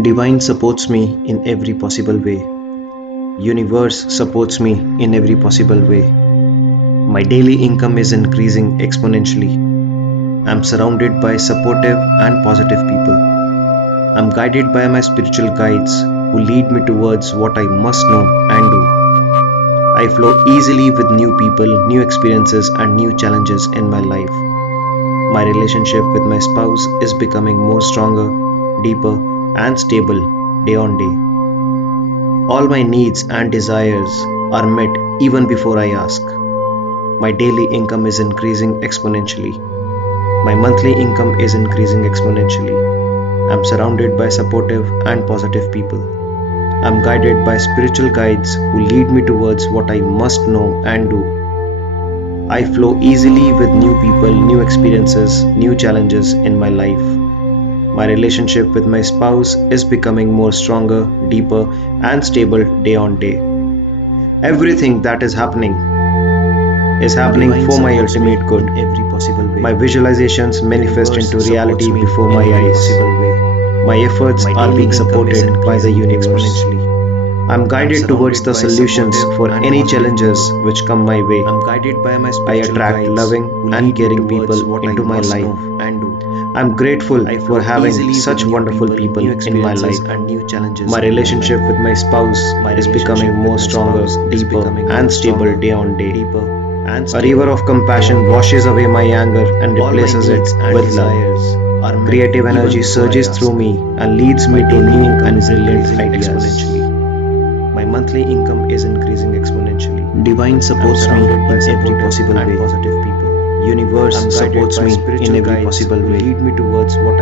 Divine supports me in every possible way. Universe supports me in every possible way. My daily income is increasing exponentially. I'm surrounded by supportive and positive people. I'm guided by my spiritual guides who lead me towards what I must know and do. I flow easily with new people, new experiences, and new challenges in my life. My relationship with my spouse is becoming more stronger, deeper, and stable day on day. All my needs and desires are met even before I ask. My daily income is increasing exponentially. My monthly income is increasing exponentially. I'm surrounded by supportive and positive people. I'm guided by spiritual guides who lead me towards what I must know and do. I flow easily with new people, new experiences, new challenges in my life. My relationship with my spouse is becoming more stronger, deeper, and stable day on day. Everything that is happening for my ultimate good. Every possible way. My visualizations manifest into reality before my eyes. My efforts are being supported by the universe. I'm guided towards the solutions for any challenges which come my way. I attract loving and caring people into my life. I'm grateful for having such wonderful people in my life. My relationship with my spouse is becoming more stronger, deeper, and stable day on day. A river of compassion washes away my anger and replaces it with love. Creative energy surges through me and leads me to new and brilliant ideas. My monthly income is increasing exponentially. Divine supports me in every possible way. Universe supports me in every possible way.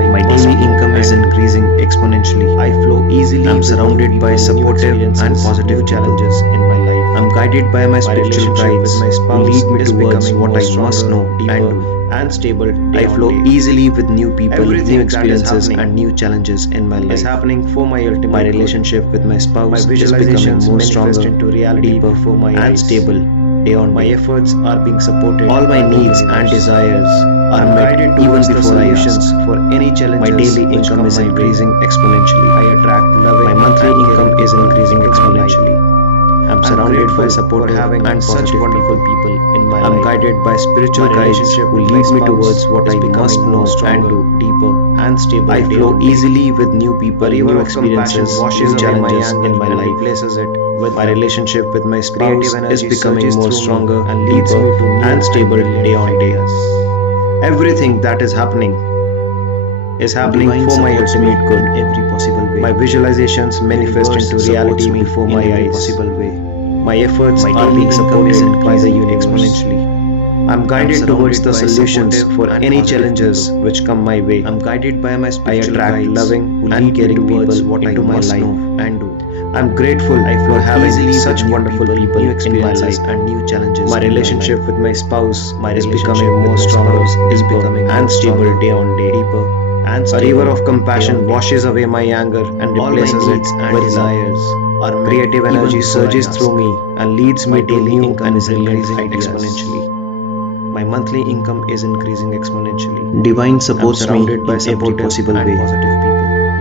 My daily income is increasing exponentially. I flow easily. I'm surrounded by supportive and positive challenges in my life. I'm guided by my spiritual guides who lead me towards what I must know and do. And stable. I flow easily with new people, new experiences, and new challenges in my life. My relationship with my spouse is becoming more stronger, deeper, and stable. Day on my efforts are being supported. All my needs and desires are met even before I ask. My daily income is increasing exponentially. I attract love. My monthly income is increasing exponentially. I'm surrounded by supportive and such wonderful people in my life. I'm guided by spiritual guides who lead me towards what I must know and do. Deeper and stable. I flow easily with new people, new experiences, new challenges in my life. My relationship with my spouse is becoming more stronger, deeper, and stable day on day. Everything that is happening for my ultimate good. Every possible way. My visualizations manifest into reality before my eyes. My efforts are being supported by the universe. I'm guided towards the solutions for any challenges which come my way. I attract loving and caring people into my life and do. I'm grateful for having such wonderful people in my life. My relationship with my spouse is becoming more stronger, deeper, and stable day on day. A river of compassion washes away my anger and replaces it with love. Creative energy surges through me and leads me to new and brilliant ideas. My monthly income is increasing exponentially. Divine supports me in every possible way.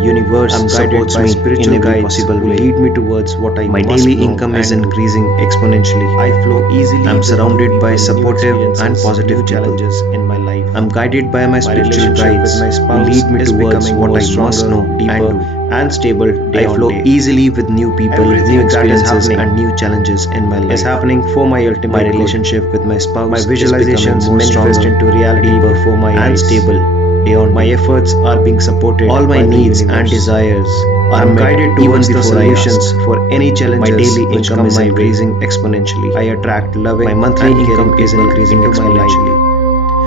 Universe supports me in every possible way. My daily income is increasing exponentially. I flow easily. I'm surrounded by supportive and positive challenges in my life. I'm guided by my spiritual guides who lead me towards what I must know and stable. I flow easily with new people, new experiences, and new challenges in my life. My relationship with my spouse, my visualizations manifest into reality before my eyes. Stable. My efforts are being supported. All my needs and desires are guided towards the solutions for any challenges. My daily income is increasing exponentially. I attract love. My monthly income is increasing exponentially.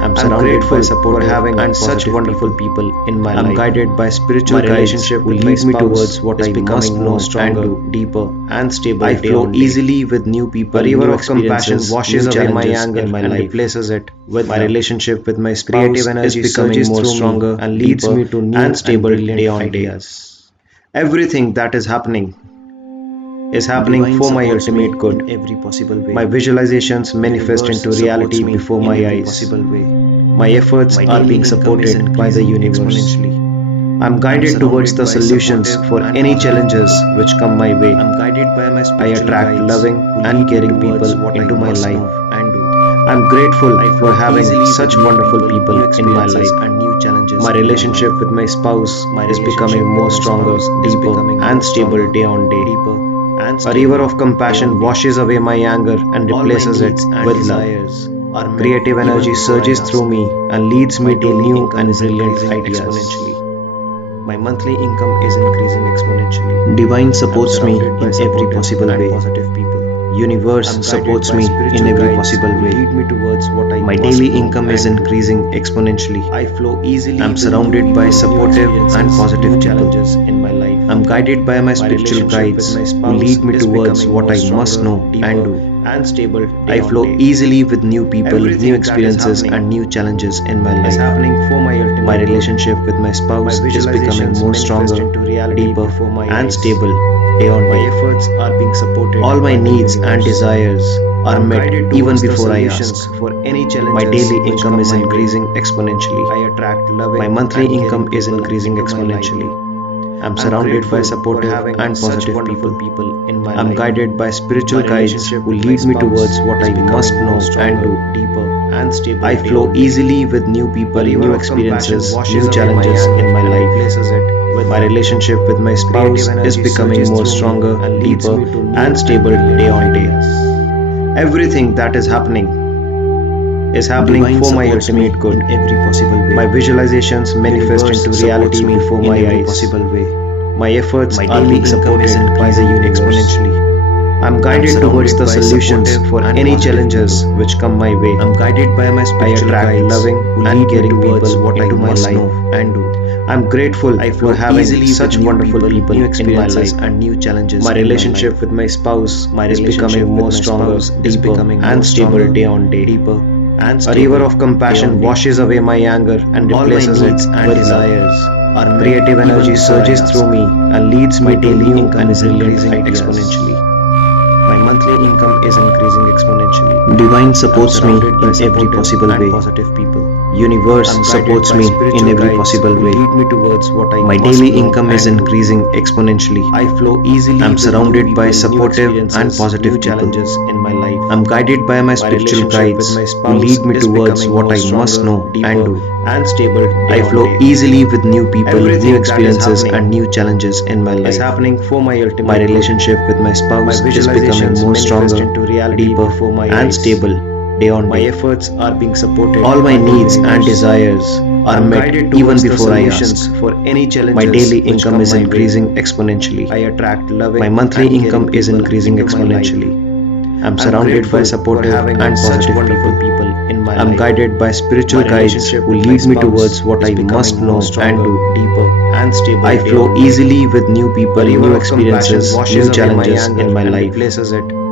I'm surrounded by support having and such wonderful people in my life. I'm guided by spiritual guides who lead me towards what I must know and do. Deeper and stable. I flow easily with new people. A river of compassion washes away my anger and replaces it with my relationship with my spouse is becoming more stronger and leads me to new and stable day on day. Everything that is happening for my ultimate good. Every possible way. My visualizations manifest into reality before my eyes. My efforts are being supported by the universe. I'm guided towards the solutions for any challenges which come my way. I'm guided by my I attract loving and caring people into my life. I'm grateful for having such wonderful people in my life. My relationship with my spouse is becoming more stronger, deeper, and stable day on day. A river of compassion washes away my anger and replaces it with love. Creative energy surges through me and leads me to new and brilliant ideas. My monthly income is increasing exponentially. Divine supports me in every possible way. Universe supports me in every possible way. My daily income is increasing exponentially. I'm surrounded by supportive and positive challenges in my life. I'm guided by my spiritual guides who lead me towards what I must know and do. I flow easily with new people, new experiences, and new challenges in my life. My relationship with my spouse is becoming more stronger, deeper, and stable day on day. All my needs and desires are met even before I ask. My daily income is increasing exponentially. My monthly income is increasing exponentially. I'm surrounded by supportive and positive people. I'm guided by spiritual guides who lead me towards what I must know and do. I flow easily with new people, new experiences, new challenges in my life. My relationship with my spouse is becoming more stronger, deeper, and stable day on day. Everything that is happening for my ultimate good. My visualizations manifest into reality before my eyes. My efforts are being supported by the universe exponentially. I'm guided towards the solutions for any challenges which come my way. I attract loving and caring people into my life and do. I'm grateful for having such wonderful people in my life. My relationship with my spouse is becoming more stronger, deeper, and stable day on day. A river of compassion washes away my anger and replaces it with love. Creative energy surges through me and leads me to new and brilliant ideas. My monthly income is increasing exponentially. Divine supports me in every possible way. Universe supports me in every possible way. My daily income is increasing exponentially. I'm surrounded by supportive and positive challenges in my life. I'm guided by my spiritual guides who lead me towards what I must know and do. I flow easily with new people, new experiences, and new challenges in my life. My relationship with my spouse is becoming more stronger, deeper, and stable day on day. All my needs and desires are met even before I ask. My daily income is increasing exponentially. My monthly income is increasing exponentially. I'm surrounded by supportive and positive people. I'm guided by spiritual guides who lead me towards what I must know and do. I flow easily with new people, new experiences, new challenges in my life.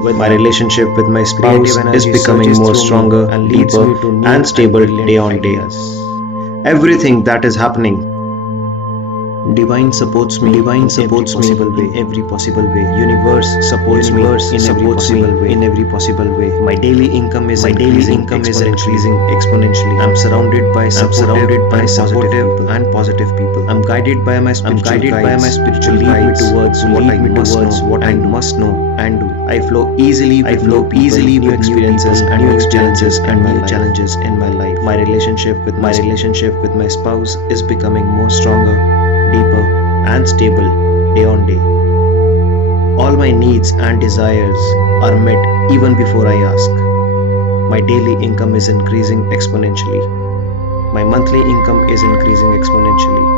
My relationship with my spouse is becoming more stronger, deeper, and stable day on day. Everything that is happening Divine supports me in every possible way. Universe supports me in every possible way. My daily income is increasing exponentially. I'm surrounded by supportive and positive people. I'm guided by my spiritual guides who lead me towards what I must know and do. I flow easily with new experiences and new challenges in my life. My relationship with my spouse is becoming more stronger, deeper, and stable day on day. All my needs and desires are met even before I ask. My daily income is increasing exponentially. My monthly income is increasing exponentially.